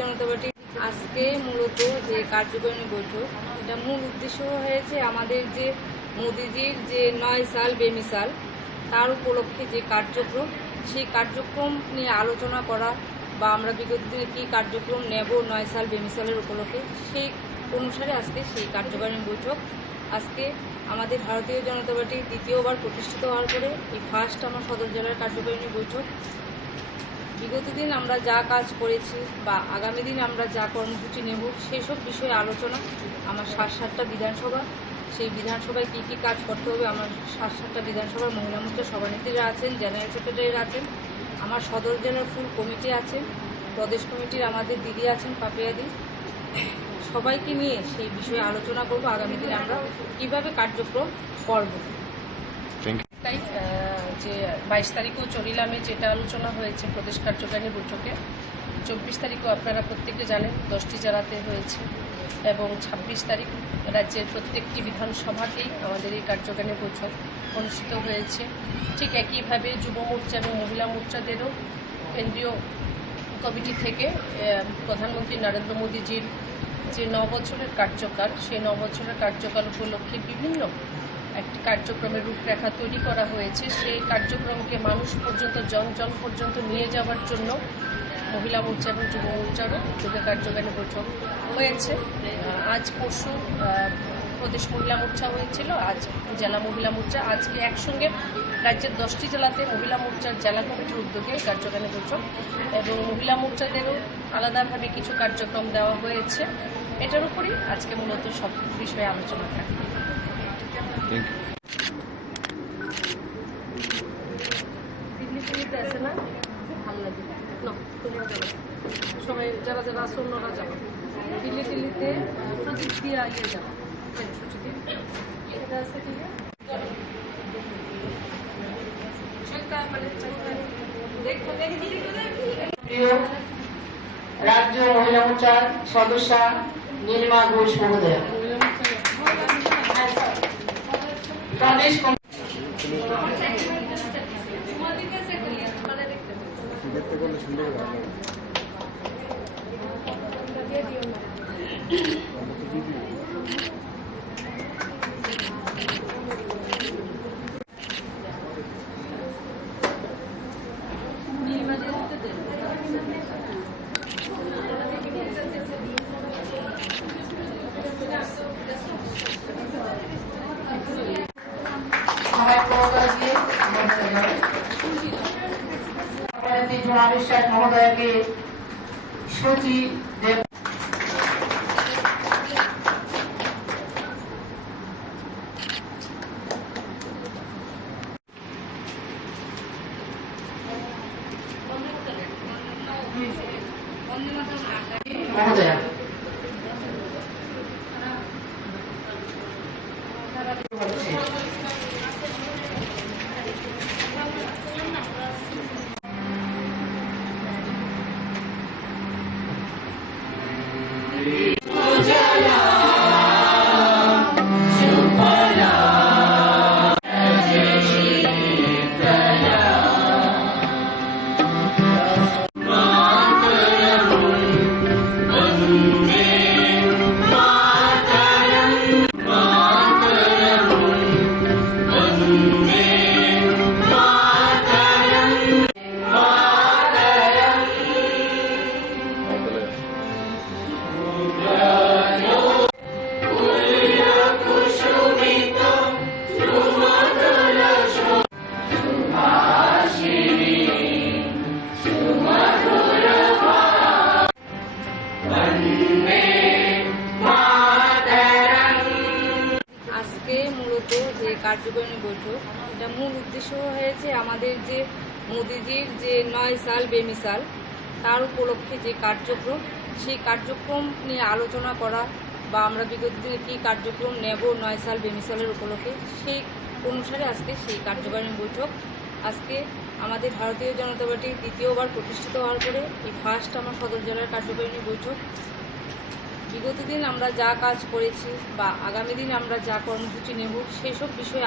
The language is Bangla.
জনতা পার্টি আজকে মূলত যে কার্যকরী বৈঠক, এটা মূল উদ্দেশ্য হয়েছে আমাদের যে মোদিজির যে 9 সাল বেমিসাল তার উপলক্ষে যে কার্যক্রম, সেই কার্যক্রম নিয়ে আলোচনা করা বা আমরা বিগত দিনে কী কার্যক্রম নেব 9 সাল বেমিসালের উপলক্ষে, সেই অনুসারে আজকে সেই কার্যকারী বৈঠক। আজকে আমাদের ভারতীয় জনতা পার্টি দ্বিতীয়বার প্রতিষ্ঠিত হওয়ার পরে এই ফার্স্ট আমার সদর জেলার কার্যকারী বৈঠক। বিগত দিন আমরা যা কাজ করেছি বা আগামী দিন আমরা যা কর্মসূচি নেব সেসব বিষয়ে আলোচনা। আমার 7টা বিধানসভা, সেই বিধানসভায় কী কী কাজ করতে হবে, আমার 7টা বিধানসভার মহিলা মোর্চার সভানেত্রীরা আছেন, জেনারেল সেক্রেটারিরা আছেন, আমার সদর জেলার ফুল কমিটি আছেন, প্রদেশ কমিটির আমাদের দিদি আছেন পাপিয়াদি, সবাইকে নিয়ে সেই বিষয়ে আলোচনা করব আগামী দিনে আমরা কীভাবে কার্যক্রম করব। যে 22 তারিখও চরিলামে যেটা আলোচনা হয়েছে প্রদেশ কার্যকারিণী বৈঠকে, 24 তারিখও আপনারা প্রত্যেকে জানেন 10টি জেলাতে হয়েছে এবং 26 তারিখ রাজ্যের প্রত্যেকটি বিধানসভাতেই আমাদের এই কার্যকারিণী বৈঠক অনুষ্ঠিত হয়েছে। ঠিক একইভাবে যুব মোর্চা এবং মহিলা মোর্চাদেরও কেন্দ্রীয় কমিটি থেকে প্রধানমন্ত্রী নরেন্দ্র মোদীজির যে 9 বছরের কার্যকাল, সেই 9 বছরের কার্যকাল উপলক্ষে বিভিন্ন একটি কার্যক্রমের রূপরেখা তৈরি করা হয়েছে। সেই কার্যক্রমকে মানুষ পর্যন্ত জন পর্যন্ত নিয়ে যাওয়ার জন্য মহিলা মোর্চা এবং যুব মোর্চারও উদ্যোগে কার্যকারী বৈঠক হয়েছে। আজ পরশু প্রদেশ মহিলা মোর্চা হয়েছিল, আজ জেলা মহিলা মোর্চা। আজকে একসঙ্গে রাজ্যের 10টি জেলাতে মহিলা মোর্চার জেলা কমিটির উদ্যোগে কার্যকারী বৈঠক এবং মহিলা মোর্চাদেরও আলাদাভাবে কিছু কার্যক্রম দেওয়া হয়েছে। এটার উপরই আজকে মূলত সব বিষয়ে আলোচনা থাকবে। দিল্লিতে আছে না, ভালো লাগে না, তুমিও যাবে, সবাই যারা যারা আছে অন্যরা যাবে দিল্লিতে প্রতিক্রিয়া যাবে এটা আছে। রাজ্য মহিলা মোর্চার সদস্যা নীলিমা ঘোষ মহোদয়া, প্রদেশ বিশ্বাস মহোদয়কে সচিব দেব মহোদয়া। আজকে মূলত যে কার্যকরী বৈঠক, এটা মূল উদ্দেশ্য হয়েছে আমাদের যে মোদিজির যে 9 সাল বেমিসাল তার উপলক্ষে যে কার্যক্রম, সেই কার্যক্রম নিয়ে আলোচনা করা বা আমরা বিগত দিনে কী কার্যক্রম নেব 9 সাল বেমিসালের উপলক্ষে, সেই অনুসারে আজকে সেই কার্যকারী বৈঠক। আজকে আমাদের ভারতীয় জনতা পার্টি দ্বিতীয়বার প্রতিষ্ঠিত হওয়ার পরে এই ফার্স্ট আমার সদর জেলার কার্যকারী বৈঠক। বিগত দিন আমরা যা কাজ করেছি বা আগামী দিন আমরা যা কর্মসূচি নেব সেসব বিষয়ে